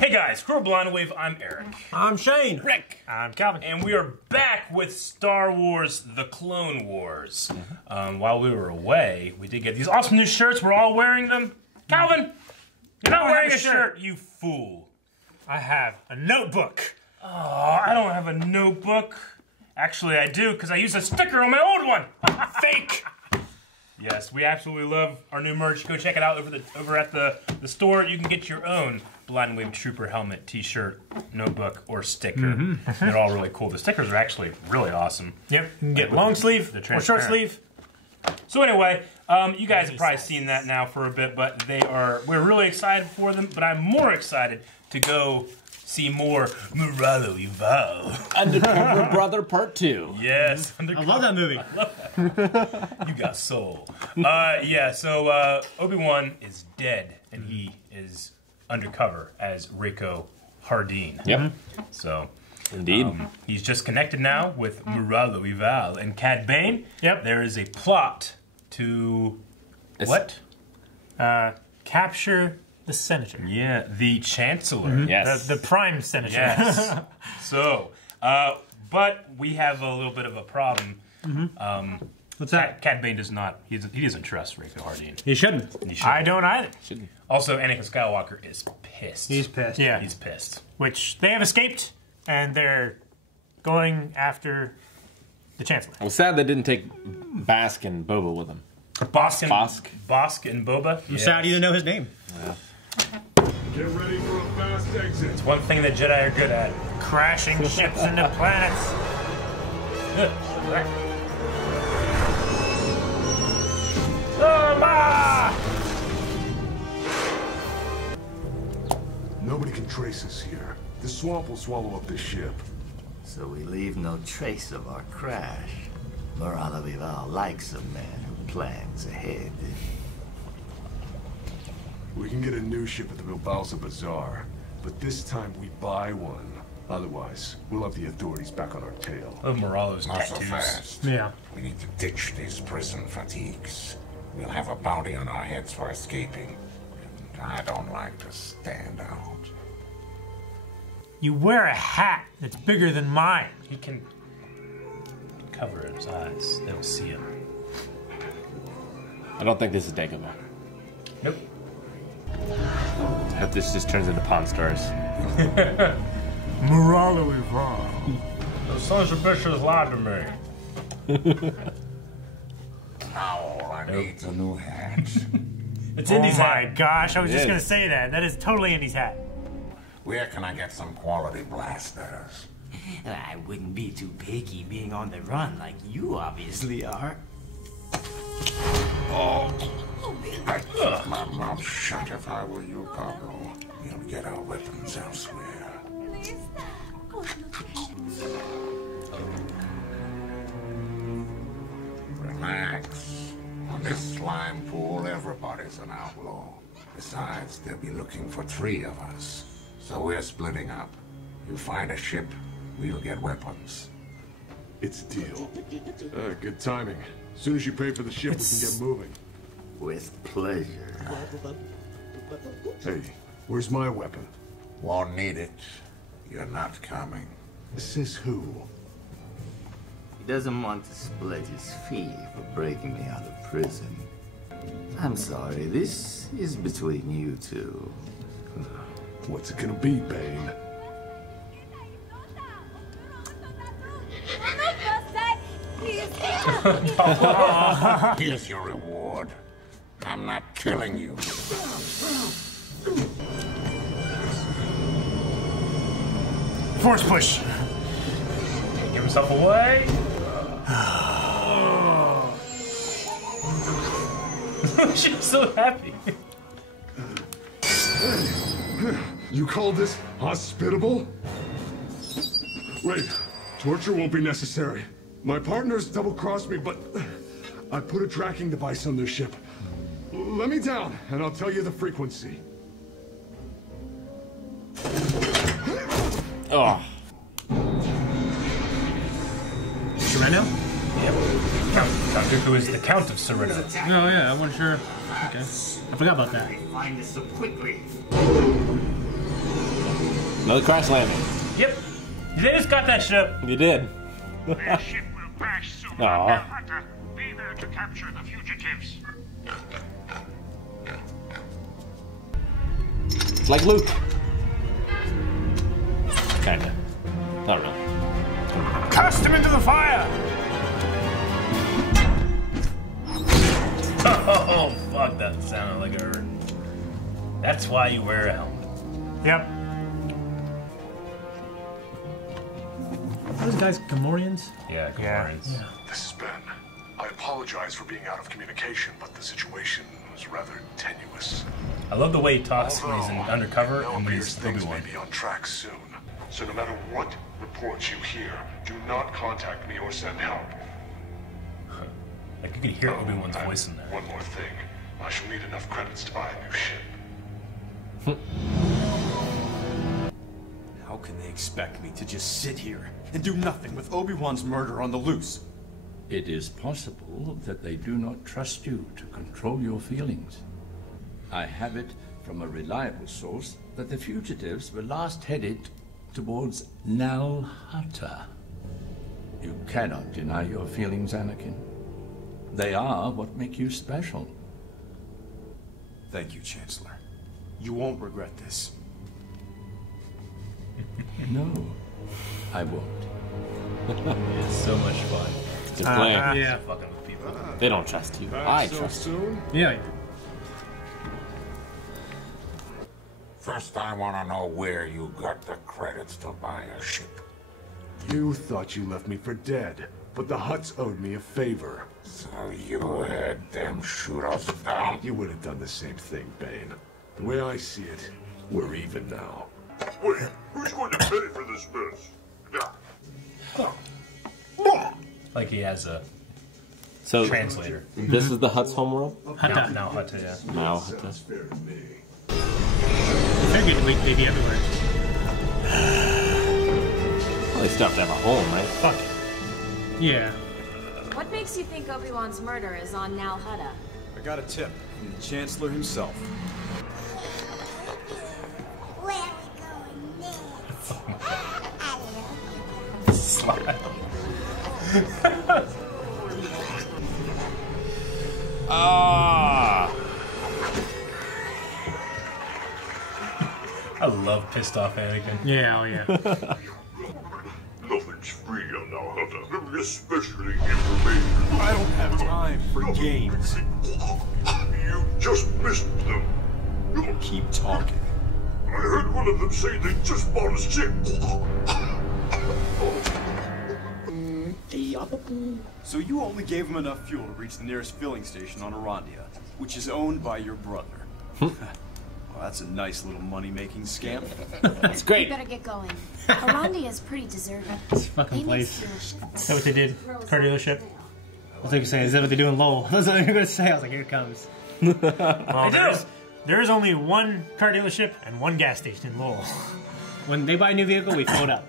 Hey guys, Crew Blind Wave, I'm Eric. I'm Shane. Rick. I'm Calvin. And we are back with Star Wars The Clone Wars. While we were away, we did get these awesome new shirts. We're all wearing them. Calvin, you're not wearing a shirt, you fool. I have a notebook. Oh, I don't have a notebook. Actually, I do, because I used a sticker on my old one. Fake. Yes, we absolutely love our new merch. Go check it out over at the store. You can get your own Blind Wave Trooper helmet, t-shirt, notebook, or sticker. They're all really cool. The stickers are actually really awesome. Yep, you can get long sleeve or short sleeve. So anyway, you guys have probably seen that now for a bit, but we're really excited for them, but I'm more excited to go see more Marietta Eval. Undercover Brother Part 2. Yes. I love that movie. You got soul. Yeah, so Obi-Wan is dead, and he is undercover as Rico Hardeen. Yep. So, Indeed. He's just connected now with Marietta Eval and Cad Bane. Yep. There is a plot to what? Capture the senator. Yeah, the Chancellor. Yes. The prime senator. Yes. So, but we have a little bit of a problem. What's that? Cad Bane does not. He doesn't trust Rico Hardeen. He shouldn't. He shouldn't. I don't either. Shouldn't. Also, Anakin Skywalker is pissed. He's pissed. Yeah. He's pissed. Which they have escaped, and they're going after the Chancellor. I'm sad they didn't take Bask and Boba with them. Bosk and Boba. I'm sad you didn't know his name. Yeah. Get ready for a fast exit. It's one thing that Jedi are good at. Crashing ships into planets. Nobody can trace us here. The swamp will swallow up this ship. So we leave no trace of our crash. Marietta Eval likes a man who plans ahead. We can get a new ship at the Bilbausa Bazaar, but this time we buy one. Otherwise, we'll have the authorities back on our tail. Oh, Moralo's Not so tattoos. fast. Yeah. We need to ditch these prison fatigues. We'll have a bounty on our heads for escaping. And I don't like to stand out. You wear a hat that's bigger than mine. He can cover his eyes. They don't see him. I don't think this is Dagobah. Nope. I hope this just turns into Pawn Stars. Marietta Eval. Those sons of bitches lied to me. Now all I need's a new hat. It's Oh Indy's my hat. gosh, I was just It going is. to say that. That is totally Indy's hat. Where can I get some quality blasters? I wouldn't be too picky being on the run like you obviously are. I'd keep my mouth shut if I were you, Pablo. We'll get our weapons elsewhere. Relax. On this slime pool, everybody's an outlaw. Besides, they'll be looking for 3 of us. So we're splitting up. You find a ship, we'll get weapons. It's a deal. Good timing. As soon as you pay for the ship, we can get moving. With pleasure. Hey, where's my weapon? Won't need it. You're not coming. Says who? He doesn't want to split his fee for breaking me out of prison. I'm sorry, this is between you two. What's it gonna be, Bane? Here's your reward. I'm not killing you. Force push. Give himself away. She's so happy. You call this hospitable? Wait, torture won't be necessary. My partners double-crossed me, but I put a tracking device on their ship. Let me down, and I'll tell you the frequency. Oh. Sereno? Yep. Count Dooku is the Count of Sereno. Oh yeah, I wasn't sure. Okay. I forgot about that. Find us so quickly. Another crash landing. Yep. They just got that shit up. You did. Their ship will crash soon. Aw. Marietta, be there to capture the fugitives. It's like Luke. Kinda. Not really. Cast him into the fire! Oh, fuck, that sounded like a hurt. That's why you wear a helmet. Yep. Those guys Gamorreans? Yeah, Gamorreans. Yeah. This is Ben. I apologize for being out of communication, but the situation was rather tenuous. I love the way he talks when he's in undercover Now and when appears he's things may Obi-Wan. be on track soon. So no matter what reports you hear, do not contact me or send help. Like, you can hear Obi-Wan's voice in there. One more thing. I shall need enough credits to buy a new ship. How can they expect me to just sit here and do nothing with Obi-Wan's murder on the loose? It is possible that they do not trust you to control your feelings. I have it from a reliable source that the fugitives were last headed towards Nal Hutta. You cannot deny your feelings, Anakin. They are what make you special. Thank you, Chancellor. You won't regret this. No, I won't. It's so much fun. Just playing. Yeah. Fucking with people. They don't trust you. I trust you. soon? Yeah. First, I want to know where you got the credits to buy a ship. You thought you left me for dead, but the Hutts owed me a favor. So you had them shoot us down? You would have done the same thing, Bane. The way I see it, we're even now. Wait, who's going to pay for this mess? Like he has a So translator. this is the Hutt's homeworld? Now Hutta, yeah. Now Hutta. Fair to me. They're good to be everywhere. Well, they still have to have a home, right? Fuck it. Yeah. What makes you think Obi-Wan's murder is on Nal Hutta? I got a tip from the Chancellor himself. Where are we going next? Ah! I love pissed off Anakin. Yeah, oh yeah. Nothing's free on Nal Hutta, especially information. I don't have time for games. You just missed them. Keep talking. I heard one of them say they just bought a ship. So you only gave him enough fuel to reach the nearest filling station on Arandia, which is owned by your brother. Well, that's a nice little money-making scam. That's You great. better get going. Arandia is pretty deserted. Fucking They place. make steel ships. Is that what they did? Car dealership? I was like saying, is that what they do in Lowell? That's what I was going to say. I was like, here it comes. Well, there is only one car dealership and one gas station in Lowell. When they buy a new vehicle, we fill it up.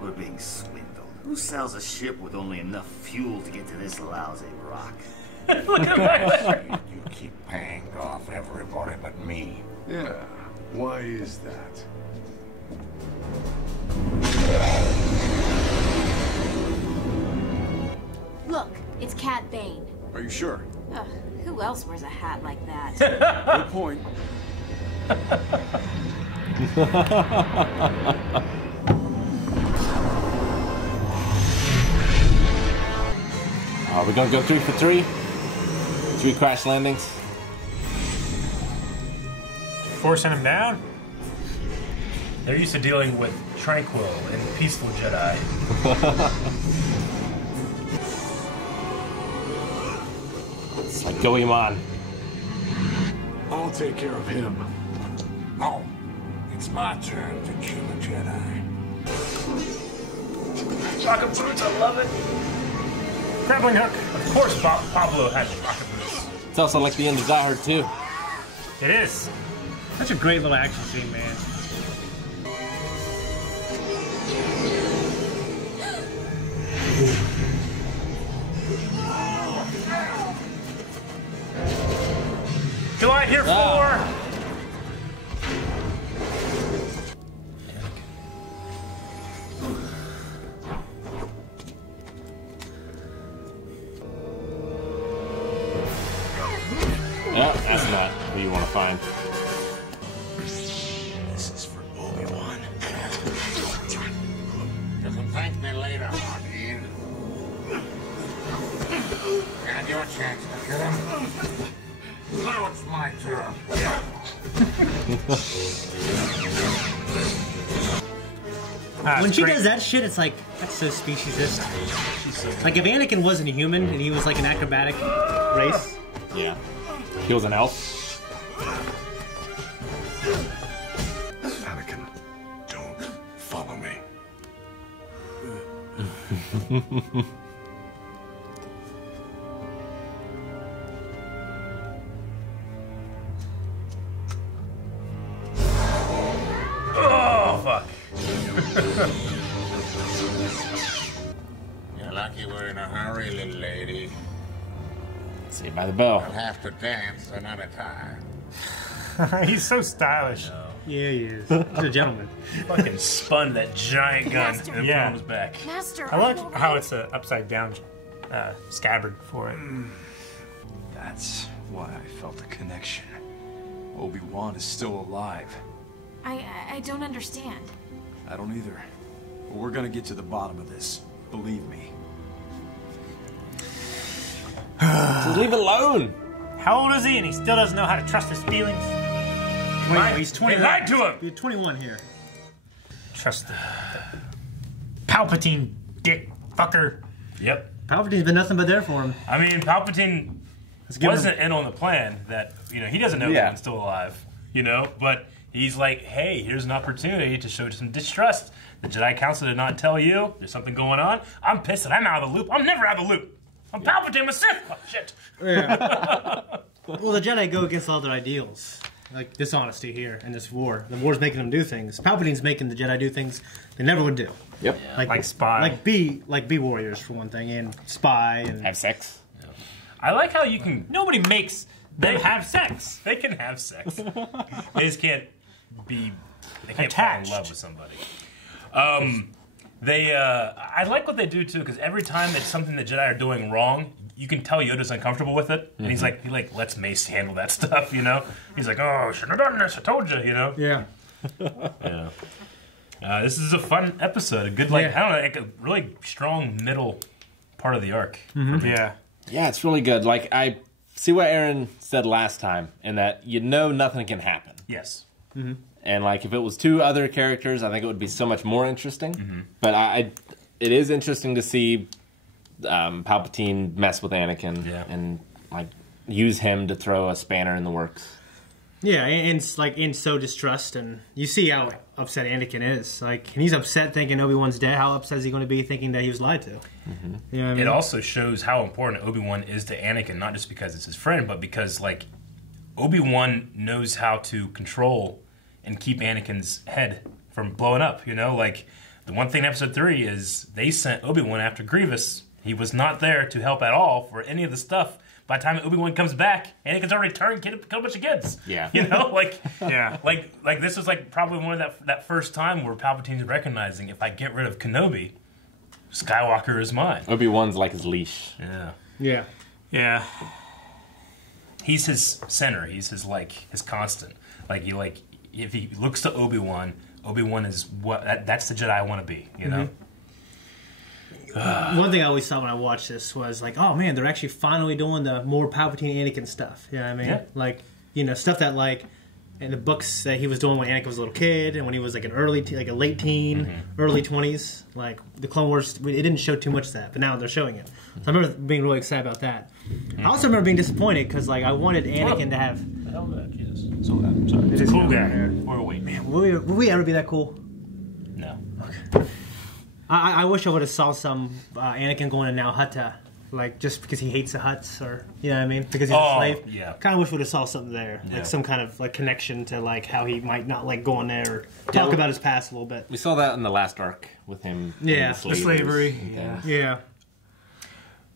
We're being swindled. Who sells a ship with only enough fuel to get to this lousy rock? You keep paying off everybody but me. Yeah, why is that? Look, it's Cad Bane. Are you sure? Ugh, who else wears a hat like that? Good point. Are we gonna go 3 for 3? 3 crash landings? Forcing him down? They're used to dealing with tranquil and peaceful Jedi. It's like go Iman. I'll take care of him. No, it's my turn to kill a Jedi. Rocket boots, I love it. Grappling hook. Of course, Pablo has rocket boots. It's also like the end of Die Hard 2. It is. Such a great little action scene, man. July here for. fine. This is for Obi-Wan. You can thank me later, Hardin. And your chance to kill him. Now it's my turn. When she does that shit, it's like, that's so speciesist. Like, if Anakin wasn't a human and he was like an acrobatic race. Yeah. He was an elf. Anakin, don't follow me. Oh, fuck. You're lucky we're in a hurry, little lady. Saved by the bell. I'll have to dance another time. He's so stylish. Yeah, he is. He's a gentleman. Fucking spun that giant gun Master. and put it on his back. Master, I like are you how alright? it's an upside down scabbard for it. That's why I felt a connection. Obi-Wan is still alive. I don't understand. I don't either. But we're gonna get to the bottom of this. Believe me. Just leave it alone. How old is he? And he still doesn't know how to trust his feelings. He's 21. They lied to him. He's 21 here. Trust the Palpatine dick fucker. Yep. Palpatine's been nothing but there for him. I mean, Palpatine wasn't in on the plan that, he doesn't know Obi-Wan's still alive, but he's like, hey, here's an opportunity to show some distrust. The Jedi Council did not tell you. There's something going on. I'm pissed that I'm out of the loop. I'm never out of the loop. I'm Palpatine, I'm a Sith. Oh, shit. Yeah. Well, the Jedi go against all their ideals. Like dishonesty here in this war. The war's making them do things. Palpatine's making the Jedi do things they never would do. Yep. Yeah. Like spy. Like be warriors for one thing, and spy and have sex. Yeah. I like how you can. Nobody makes them have sex. They can have sex. They just can't be. They can't attached. fall in love with somebody. I like what they do too, because every time that something the Jedi are doing wrong, you can tell Yoda's uncomfortable with it, and he lets Mace handle that stuff, He's like, oh, shouldn't have done this, I told you, Yeah. Yeah. This is a fun episode, a good, I don't know, like a really strong middle part of the arc. Mm-hmm. Yeah. Yeah, it's really good. Like, I see what Aaron said last time, in that nothing can happen. Yes. Mm-hmm. And, if it was two other characters, I think it would be so much more interesting. Mm-hmm. But it is interesting to see Palpatine mess with Anakin and, use him to throw a spanner in the works. Yeah, and in so distrust, and you see how upset Anakin is. And he's upset thinking Obi-Wan's dead. How upset is he going to be thinking that he was lied to? Mm-hmm. You know what I mean? It also shows how important Obi-Wan is to Anakin, not just because it's his friend, but because, Obi-Wan knows how to control and keep Anakin's head from blowing up, The one thing in Episode 3 is they sent Obi-Wan after Grievous. He was not there to help at all for any of the stuff. By the time Obi-Wan comes back, Anakin's already turned, killed a bunch of kids. Yeah. Yeah. This is probably one of that first time where Palpatine's recognizing, if I get rid of Kenobi, Skywalker is mine. Obi-Wan's like his leash. Yeah. Yeah. Yeah. He's his center. He's his constant. If he looks to Obi-Wan, Obi-Wan is that's the Jedi I want to be, Mm-hmm. One thing I always thought when I watched this was oh man, they're actually finally doing the more Palpatine Anakin stuff. You know what I mean? Yeah. Stuff that in the books that he was doing when Anakin was a little kid and when he was a late teen, early 20s. The Clone Wars, it didn't show too much of that, but now they're showing it. So I remember being really excited about that. I also remember being disappointed because I wanted Anakin to have. Hell that, Jesus. So I'm sorry. It's a cool guy. Wait, man. Will we ever be that cool? No. Okay. I wish I would have saw some Anakin going to Now Hutta, just because he hates the Hutts, or you know what I mean, because he's a slave. Yeah. Kind of wish we would have saw something there, some kind of connection to how he might not like going there or talk about his past a little bit. We saw that in the last arc with him. Yeah, the slavery. Yeah.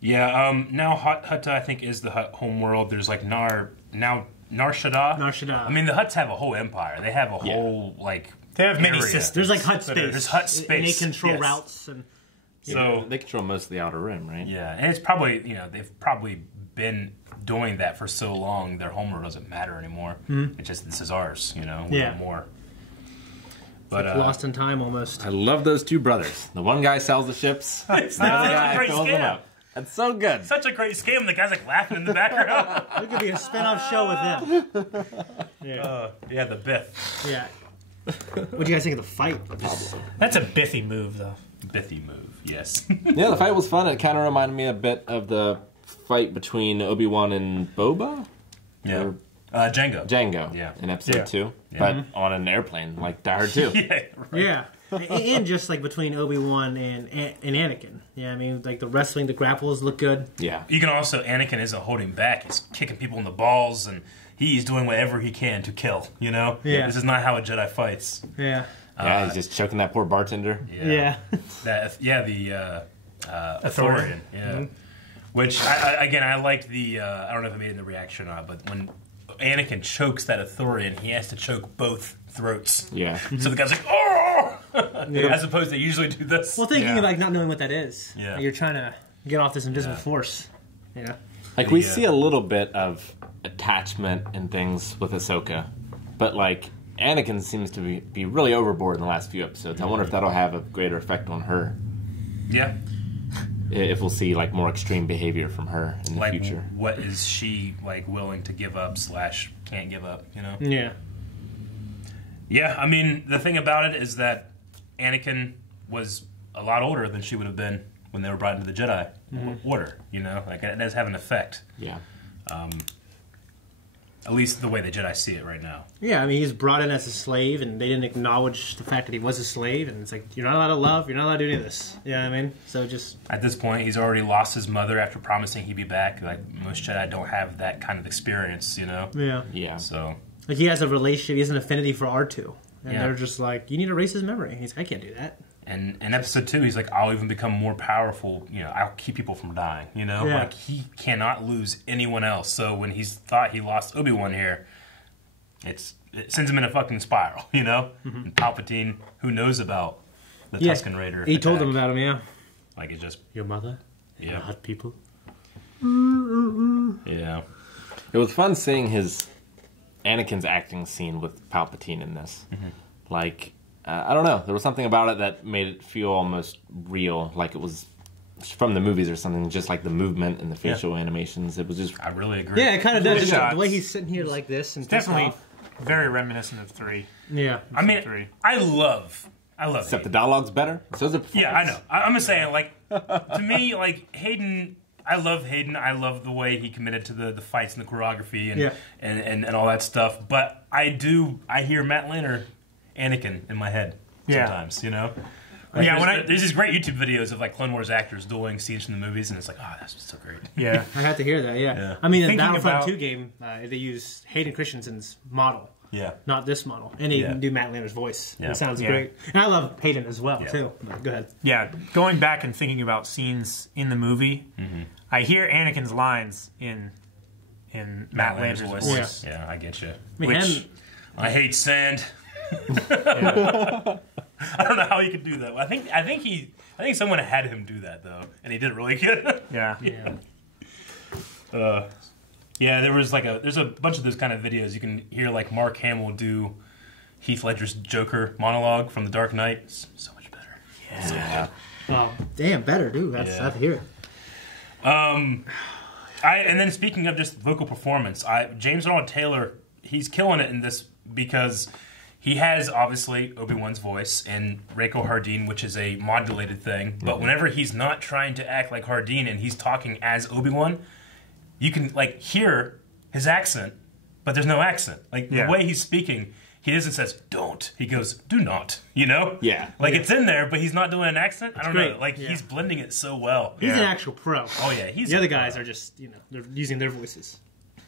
Yeah. Now Hutta, I think, is the Hutt home world. There's Nar Shaddaa. Nar Shaddaa. I mean, the Hutts have a whole empire. They have a whole They have many area. systems. There's Hutt space. There's Hutt space. And they control routes and. So they control most of the outer rim, right? Yeah, and it's probably they've probably been doing that for so long, their homeworld doesn't matter anymore. It's just, this is ours, you know, we want more. But like lost in time almost. I love those two brothers. The one guy sells the ships, the other guy fills them up. That's so good. Such a great scam. The guy's like laughing in the background. It could be a spin-off show with them. Yeah, the Biff. Yeah. What do you guys think of the fight? That's a Biffy move, though. Biffy move, yes. Yeah, the fight was fun. It kind of reminded me a bit of the fight between Obi-Wan and Boba. Yeah. Django. Django. Yeah. In episode 2. Yeah. But on an airplane, like Die Hard 2. Yeah. Right. Yeah. And just like between Obi-Wan and Anakin. Yeah, I mean, like the wrestling, the grapples look good. Yeah. You can also, Anakin isn't holding back. He's kicking people in the balls, and he's doing whatever he can to kill, you know? Yeah. This is not how a Jedi fights. Yeah. Yeah, he's just choking that poor bartender. Yeah. The Authorian. Yeah. Which, I liked the, I don't know if I made it in the reaction or not, but when Anakin chokes that Authorian, he has to choke both throats. Yeah. So the guy's like, oh! As opposed to they usually do this. Well, thinking of like not knowing what that is. Yeah. Like, you're trying to get off this invisible force. Yeah. Like, we see a little bit of attachment and things with Ahsoka, but like, Anakin seems to be really overboard in the last few episodes. I wonder if that'll have a greater effect on her. Yeah. If we'll see like more extreme behavior from her in the future. What is she like willing to give up / can't give up, you know? Yeah. Yeah, I mean, the thing about it is that Anakin was a lot older than she would have been when they were brought into the Jedi Order, you know? Like, it does have an effect. Yeah. At least the way the Jedi see it right now. Yeah, I mean, he's brought in as a slave, and they didn't acknowledge the fact that he was a slave, and it's like, you're not allowed to love, you're not allowed to do any of this. Yeah, I mean, so just... At this point, he's already lost his mother after promising he'd be back. Like, most Jedi don't have that kind of experience, you know? Yeah. Yeah. So... Like, he has a relationship, he has an affinity for R2. And they're just like, you need to erase his memory. He's like, I can't do that. And in episode 2, he's like, I'll even become more powerful. You know, I'll keep people from dying, you know? Yeah. Like, he cannot lose anyone else. So when he's thought he lost Obi-Wan here, it sends him in a fucking spiral, you know? And Palpatine, who knows about the Tusken Raider He told attack. him about him, yeah. Like, it's just... Your mother? Yeah. Hot people? Yeah. It was fun seeing Anakin's acting scene with Palpatine in this. Like, I don't know. There was something about it that made it feel almost real, like it was from the movies or something. Just like the movement and the facial animations. It was just... I really agree. Yeah, it kind of does. Just shots. the way he's sitting here like this. And Definitely very reminiscent of 3. Yeah. I mean, 3. I love Except the dialogue's better. So is the performance. Yeah, I know. I'm just saying, like, to me, like, Hayden... I love Hayden. I love the way he committed to the fights and the choreography and all that stuff. But I hear Matt Lanner, Anakin in my head sometimes, you know? Like, there's these great YouTube videos of like Clone Wars actors dueling scenes from the movies, and it's like, oh, that's so great. Yeah. I had to hear that, yeah. I mean, in Battlefront 2 game, they use Hayden Christensen's model. Yeah. Not this model. And they do Matt Lanner's voice. Yeah. It sounds great. And I love Hayden as well, too. But go ahead. Yeah, going back and thinking about scenes in the movie, I hear Anakin's lines in Matt Lanner's voice. Yeah, I get you. I hate sand. I don't know how he could do that. I think someone had him do that though, and he did it really good. Yeah. There's a bunch of those kind of videos. You can hear like Mark Hamill do Heath Ledger's Joker monologue from The Dark Knight. It's so much better. Yeah. Oh, damn, better, dude. I have to hear it. And then speaking of just vocal performance, James Arnold Taylor, he's killing it in this because he has obviously Obi-Wan's voice and Reiko Hardin, which is a modulated thing. But whenever he's not trying to act like Hardin and he's talking as Obi-Wan, you can like hear his accent, but there's no accent. Like the way he's speaking, he doesn't says don't. He goes do not. You know? Yeah. Like it's in there, but he's not doing an accent. I don't great. know. Like he's blending it so well. He's an actual pro. Oh yeah, the other guys are just they're using their voices.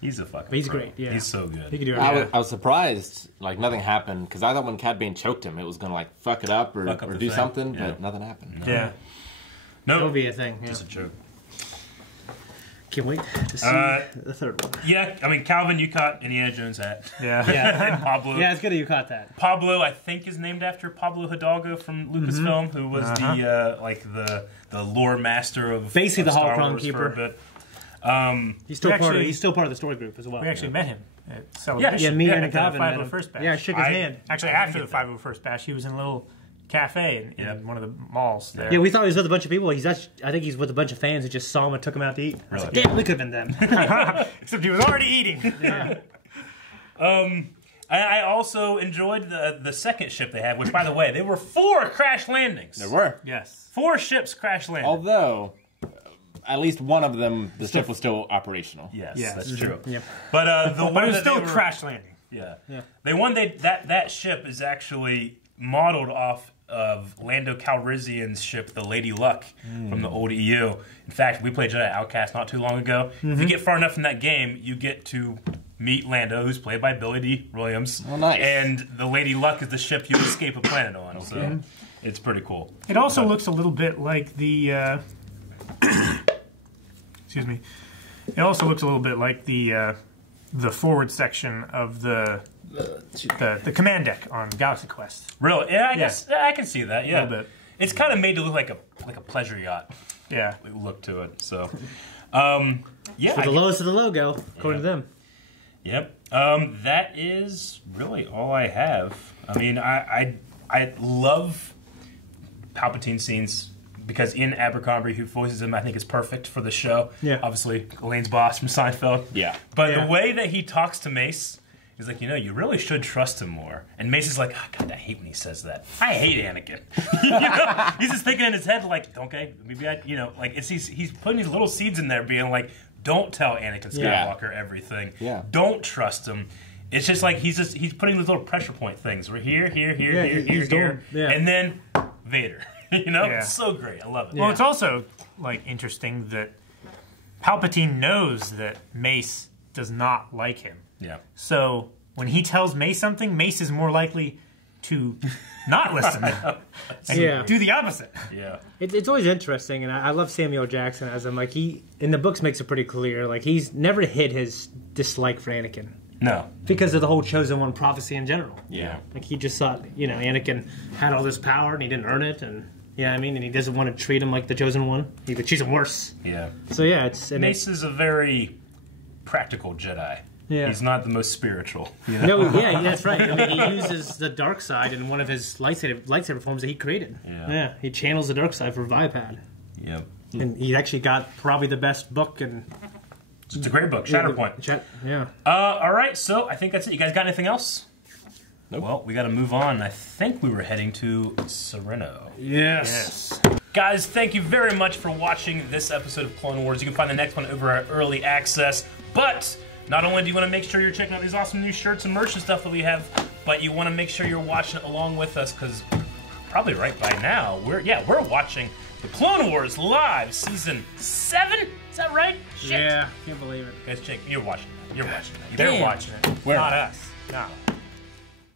He's a fucking. But he's pro. great. Yeah, he's so good. He can do it. I was surprised, like nothing happened because I thought when Cad Bane choked him, it was gonna like fuck it up or do thing. something, but nothing happened. No. Yeah. No, it'll be a thing. Yeah. Just a joke. Can't wait to see the third one. Yeah, I mean, Calvin, you caught Indiana Jones hat. Yeah. And Pablo. Yeah, it's good that you caught that. Pablo, I think, is named after Pablo Hidalgo from Lucasfilm, who was the lore master of basically the Star holocron Wars keeper. for a bit. He's still part of the story group as well. We actually met him at Celebration. Yeah, me and at the Calvin 501st Bash. Yeah, I shook his hand. Actually, after the 501st Bash, he was in a little cafe in one of the malls there. Yeah, we thought he was with a bunch of people. I think he's with a bunch of fans who just saw him and took him out to eat. I was like, damn, we could have been them. Except he was already eating. Yeah. I also enjoyed the second ship they had, which, by the way, there were 4 crash landings. There were. Yes. 4 ships crash landed. Although, at least one of them, the ship was still operational. Yes, Yes. that's true. Yep. But the But one it was that still they were, crash landing. Yeah. Yeah. They won. That ship is actually modeled off of Lando Calrissian's ship, the Lady Luck, from the old EU. In fact, we played Jedi Outcast not too long ago. If you get far enough in that game, you get to meet Lando, who's played by Billy D. Williams. Oh, nice. And the Lady Luck is the ship you escape a planet on. So it's pretty cool. It also looks a little bit like the... excuse me. It also looks a little bit like the forward section of the command deck on Galaxy Quest. Really? Yeah, I guess I can see that. Yeah, A little bit. It's kind of made to look like a pleasure yacht. Yeah. Look to it. So, yeah. For the lowest of the logo, according to them. Yep. That is really all I have. I mean, I love Palpatine scenes because Ian Abercrombie, who voices him, I think is perfect for the show. Yeah. Obviously, Elaine's boss from Seinfeld. Yeah. But the way that he talks to Mace, he's like, you really should trust him more. And Mace is like, oh, God, I hate when he says that. I hate Anakin. He's just thinking in his head, like, okay, maybe he's putting these little seeds in there, being like, don't tell Anakin Skywalker everything. Yeah. Don't trust him. It's just like he's putting these little pressure point things. We're here, and then Vader. It's so great. I love it. Well, it's also interesting that Palpatine knows that Mace does not like him. Yeah. So when he tells Mace something, Mace is more likely to not listen and do the opposite. Yeah. It's always interesting, and I love Samuel Jackson as him. Like, he in the books makes it pretty clear. Like, he's never hid his dislike for Anakin. No. Because of the whole Chosen One prophecy in general. Yeah. Like, he just thought, Anakin had all this power and he didn't earn it, and and he doesn't want to treat him like the Chosen One. He would treat him worse. Yeah. So Mace is a very practical Jedi. Yeah. He's not the most spiritual. No, that's right. I mean, he uses the dark side in one of his lightsaber forms that he created. Yeah. He channels the dark side for Vipad. Yep. And he actually got probably the best book. And it's a great book, Shatterpoint. Yeah. All right, so I think that's it. You guys got anything else? Nope. Well, we got to move on. I think we were heading to Sereno. Yes. Guys, thank you very much for watching this episode of Clone Wars. You can find the next one over at Early Access. But not only do you want to make sure you're checking out these awesome new shirts and merch and stuff that we have, but you want to make sure you're watching it along with us, because probably right by now, we're watching the Clone Wars Live Season 7? Is that right? Shit. Yeah, can't believe it. Guys, Jake, you're watching that. You're watching that. They're watching it. Where? Not us. No.